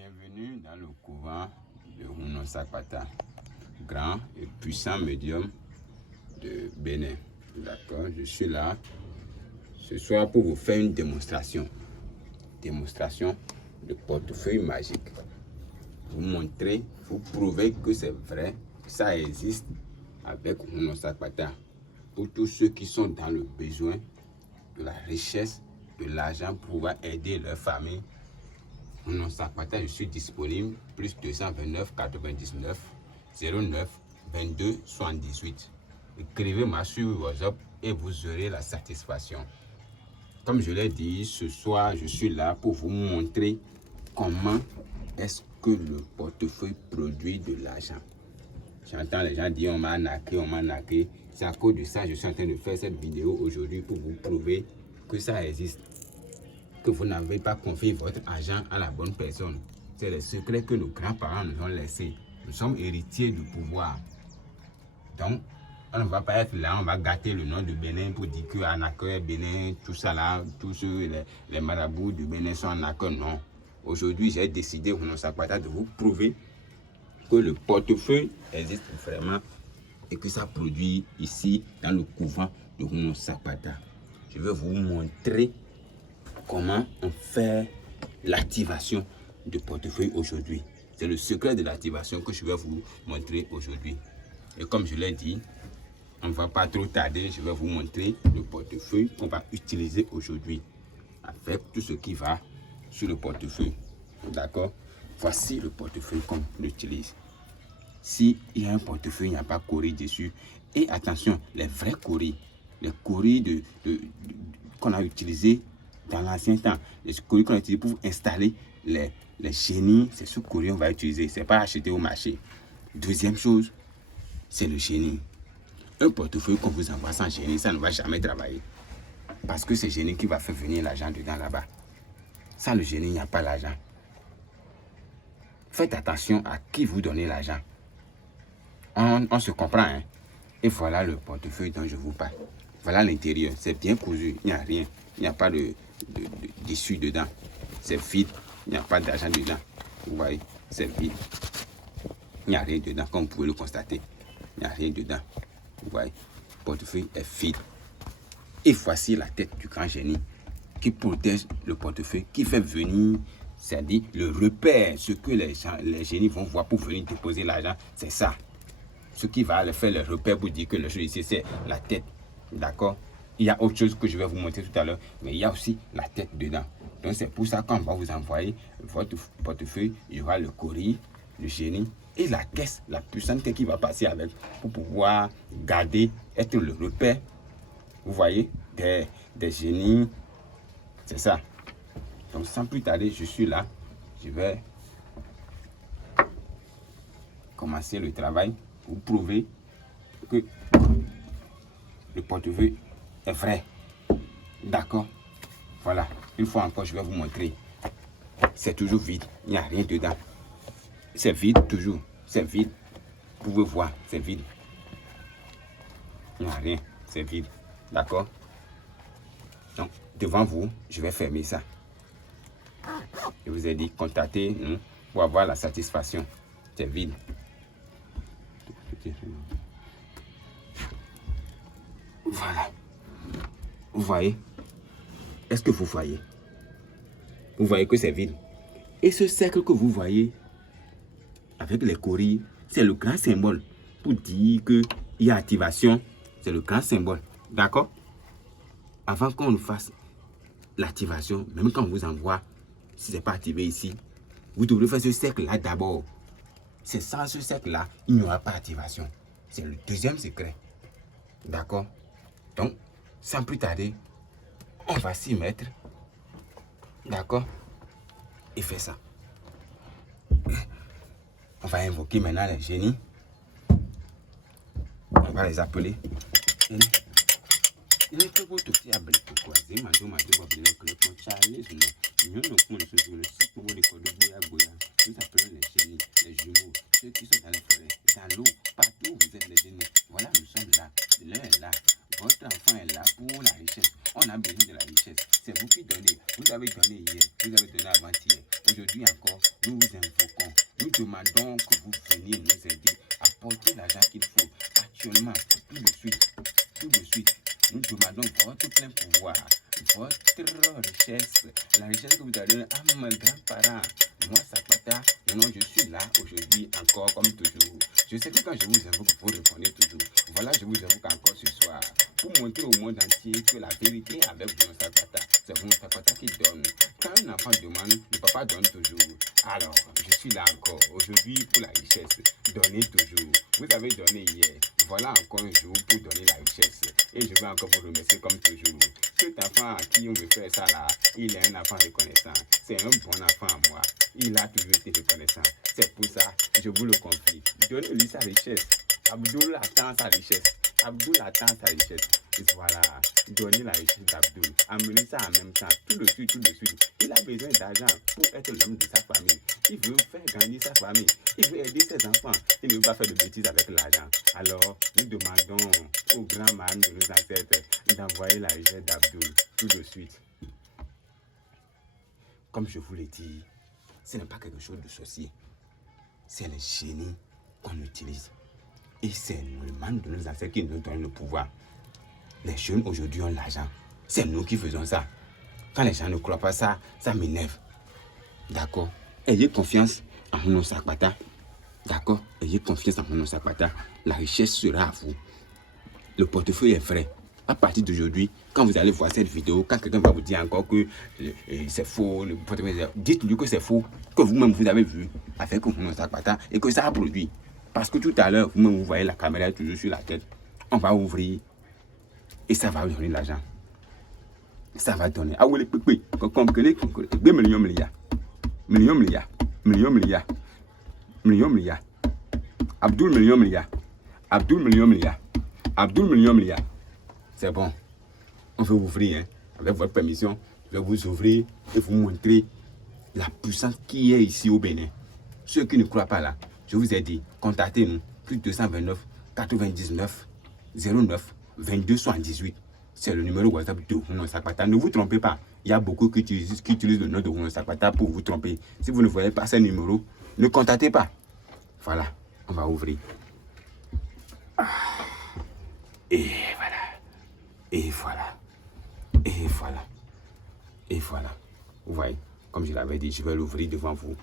Bienvenue dans le couvent de Rounon Sapata, grand et puissant médium de Bénin. D'accord, je suis là ce soir pour vous faire une démonstration. Démonstration de portefeuille magique. Vous montrer, vous prouver que c'est vrai, que ça existe avec Rounon Sapata. Pour tous ceux qui sont dans le besoin de la richesse, de l'argent pour pouvoir aider leur famille. Rounon Sapata, je suis disponible, plus 229 99 09 22 78. Écrivez-moi sur WhatsApp et vous aurez la satisfaction. Comme je l'ai dit, ce soir, je suis là pour vous montrer comment est-ce que le portefeuille produit de l'argent. J'entends les gens dire on m'a arnaqué, on m'a arnaqué. C'est à cause de ça que je suis en train de faire cette vidéo aujourd'hui pour vous prouver que ça existe. Que vous n'avez pas confié votre argent à la bonne personne. C'est le secret que nos grands-parents nous ont laissé. Nous sommes héritiers du pouvoir. Donc, on ne va pas être là, on va gâter le nom de Bénin pour dire que arnaqueur Bénin, tout ça là, tous les marabouts du Bénin sont arnaqueurs. Non. Aujourd'hui, j'ai décidé, Rounon Sapata, de vous prouver que le portefeuille existe vraiment et que ça produit ici dans le couvent de Rounon Sapata. Je vais vous montrer comment on fait l'activation de portefeuille aujourd'hui. C'est le secret de l'activation que je vais vous montrer aujourd'hui. Et comme je l'ai dit, on ne va pas trop tarder, je vais vous montrer le portefeuille qu'on va utiliser aujourd'hui avec tout ce qui va sur le portefeuille. D'accord? Voici le portefeuille qu'on utilise. S'il y a un portefeuille, il n'y a pas courrier dessus. Et attention, les vrais courriers, les courriers qu'on a utilisés dans l'ancien temps, les courriers qu'on a utilisés pour installer les génies, c'est ce courrier qu'on va utiliser. Ce n'est pas acheté au marché. Deuxième chose, c'est le génie. Un portefeuille qu'on vous envoie sans génie, ça ne va jamais travailler. Parce que c'est le génie qui va faire venir l'argent dedans là-bas. Sans le génie, il n'y a pas l'argent. Faites attention à qui vous donnez l'argent. On se comprend, hein? Et voilà le portefeuille dont je vous parle. Voilà l'intérieur. C'est bien cousu. Il n'y a rien. Il n'y a pas de tissu dedans. C'est vide. Il n'y a pas d'argent dedans. Vous voyez, c'est vide. Il n'y a rien dedans, comme vous pouvez le constater. Il n'y a rien dedans. Vous voyez, le portefeuille est vide. Et voici la tête du grand génie qui protège le portefeuille, qui fait venir, c'est-à-dire le repère, ce que les génies vont voir pour venir déposer l'argent, c'est ça. Ce qui va le faire le repère pour dire que le chose ici, c'est la tête. D'accord? Il y a autre chose que je vais vous montrer tout à l'heure, mais il y a aussi la tête dedans. Donc c'est pour ça qu'on va vous envoyer votre portefeuille, il y aura le courrier, le génie et la caisse, la puissante qui va passer avec pour pouvoir garder, être le repère, vous voyez, des génies. C'est ça. Donc sans plus tarder, je suis là. Je vais commencer le travail pour prouver que le portefeuille est vrai. D'accord? Voilà. Une fois encore, je vais vous montrer. C'est toujours vide. Il n'y a rien dedans. C'est vide toujours. C'est vide. Vous pouvez voir, c'est vide. Il n'y a rien. C'est vide. D'accord? Donc, devant vous, je vais fermer ça. Je vous ai dit, contactez-nous pour avoir la satisfaction. C'est vide. Voilà. Vous voyez? Est-ce que vous voyez? Vous voyez que c'est vide. Et ce cercle que vous voyez avec les courriers, c'est le grand symbole pour dire qu'il y a activation. C'est le grand symbole. D'accord? Avant qu'on fasse l'activation, même quand on vous envoie, si ce n'est pas activé ici, vous devrez faire ce cercle-là d'abord. C'est sans ce cercle-là, il n'y aura pas d'activation. C'est le deuxième secret. D'accord? Donc, sans plus tarder, on va s'y mettre. D'accord? Et faire ça. On va invoquer maintenant les génies. On va les appeler. Il est que vous tout y a blé pour quoi? C'est ma doma de bob de l'école pour Charlie. Nous ne pouvons pas se le site pour l'école de Boya. Nous appelons les génies, les jumeaux, ceux qui sont dans les forêts, dans l'eau, partout vous êtes les génies. Voilà, nous sommes là. L'heure est là. Votre enfant est là pour la richesse. On a besoin de la richesse. C'est vous qui donnez. Vous avez donné hier. Vous avez donné avant-hier. Aujourd'hui encore, nous vous invoquons, nous demandons que vous veniez nous aider à porter l'argent qu'il faut actuellement, tout de suite, nous demandons votre plein pouvoir, votre richesse, la richesse que vous avez donnée à mes grands-parents. Moi, Sakpata, non, je suis là aujourd'hui encore comme toujours. Je sais que quand je vous invoque, vous répondez toujours. Voilà, je vous invoque encore ce soir pour montrer au monde entier que la vérité avec Bruno Sakpata, c'est Bruno Sakpata qui donne. Quand un enfant demande, le papa donne toujours. Alors, je suis là encore aujourd'hui pour la richesse. Donnez toujours. Vous avez donné hier. Voilà encore un jour pour donner la richesse. Et je vais encore vous remercier comme toujours. Cet enfant à qui on veut faire ça là, il est un enfant reconnaissant. C'est un bon enfant à moi. Il a toujours été reconnaissant. C'est pour ça que je vous le confie. Donnez-lui sa richesse. Abdoul attend sa richesse. Abdoul attend sa richesse. Et voilà, donnez la richesse d'Abdoul. Amenez ça en même temps, tout de suite. Il a besoin d'argent pour être l'homme de sa famille. Il veut faire grandir sa famille. Il veut aider ses enfants. Il ne veut pas faire de bêtises avec l'argent. Alors, nous demandons au grand man de nos ancêtres d'envoyer la richesse d'Abdoul tout de suite. Comme je vous l'ai dit, ce n'est pas quelque chose de sorcier. C'est le génie qu'on utilise. Et c'est le man de nos ancêtres qui nous donne le pouvoir. Les jeunes aujourd'hui ont l'argent. C'est nous qui faisons ça. Quand les gens ne croient pas ça, ça m'énerve. D'accord? Ayez confiance en Bruno Sakpata. D'accord? Ayez confiance en Bruno Sakpata. La richesse sera à vous. Le portefeuille est vrai. À partir d'aujourd'hui, quand vous allez voir cette vidéo, quand quelqu'un va vous dire encore que c'est faux, le portefeuille, dites-lui que c'est faux, que vous-même vous avez vu avec Bruno Sakpata et que ça a produit. Parce que tout à l'heure, vous-même vous voyez la caméra toujours sur la tête. On va ouvrir et ça va donner l'argent. Ça va donner. Ah oui, million. Abdoul million. C'est bon. On va ouvrir, hein. Avec votre permission, je vais vous ouvrir et vous montrer la puissance qui est ici au Bénin. Ceux qui ne croient pas là, je vous ai dit, contactez-nous. Plus 229 99 09 22 78. C'est le numéro WhatsApp de Bruno Sakpata. Ne vous trompez pas. Il y a beaucoup qui utilisent le nom de Bruno Sakpata pour vous tromper. Si vous ne voyez pas ce numéro, ne contactez pas. Voilà, on va ouvrir. Et voilà. Vous voyez, comme je l'avais dit, je vais l'ouvrir devant vous.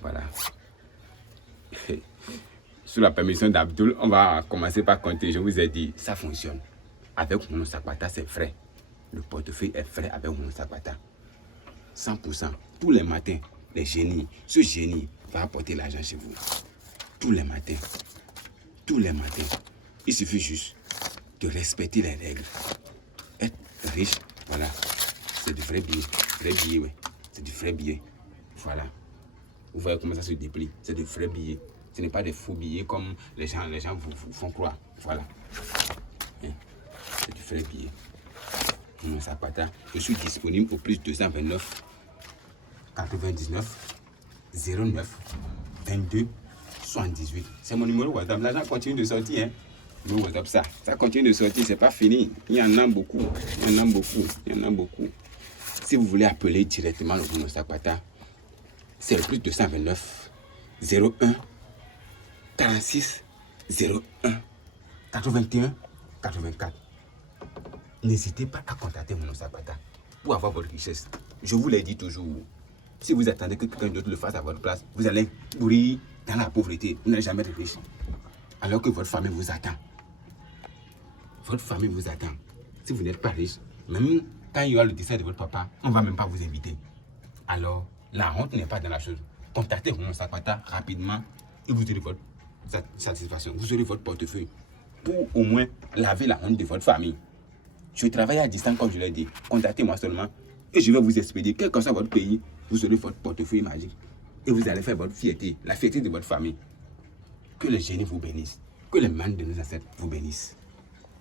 Voilà. Sous la permission d'Abdoul, on va commencer par compter. Je vous ai dit, ça fonctionne. Avec Bruno Sakpata, c'est vrai. Le portefeuille est vrai avec Bruno Sakpata. 100%. Tous les matins, les génies, ce génie va apporter l'argent chez vous. Tous les matins. Il suffit juste de respecter les règles. Être riche, voilà. C'est du vrai billet. Ouais. C'est du vrai billet. Voilà. Vous voyez comment ça se déplie. C'est du vrai billet. Ce n'est pas des faux billets comme les gens vous font croire. Voilà. C'est du vrai billet. Bruno Sakpata. Je suis disponible au plus 229 99 09 22 78. C'est mon numéro WhatsApp. L'argent continue de sortir. Le WhatsApp, ça continue de sortir. C'est pas fini. Il y en a beaucoup. Si vous voulez appeler directement le Bruno Sakpata, c'est le plus 229 01 46 01 81 84. N'hésitez pas à contacter Bruno Sakpata pour avoir votre richesse. Je vous l'ai dit toujours. Si vous attendez que quelqu'un d'autre le fasse à votre place, vous allez mourir dans la pauvreté. Vous n'allez jamais être riche. Alors que votre famille vous attend. Si vous n'êtes pas riche, même quand il y aura le décès de votre papa, on ne va même pas vous inviter. Alors, la honte n'est pas dans la chose. Contactez Bruno Sakpata rapidement et vous aurez votre satisfaction. Vous aurez votre portefeuille pour au moins laver la honte de votre famille. Je travaille à distance comme je l'ai dit. Contactez-moi seulement et je vais vous expédier, quel que soit votre pays, vous aurez votre portefeuille magique. Et vous allez faire votre fierté, la fierté de votre famille. Que le génie vous bénisse. Que les mains de nos ancêtres vous bénissent.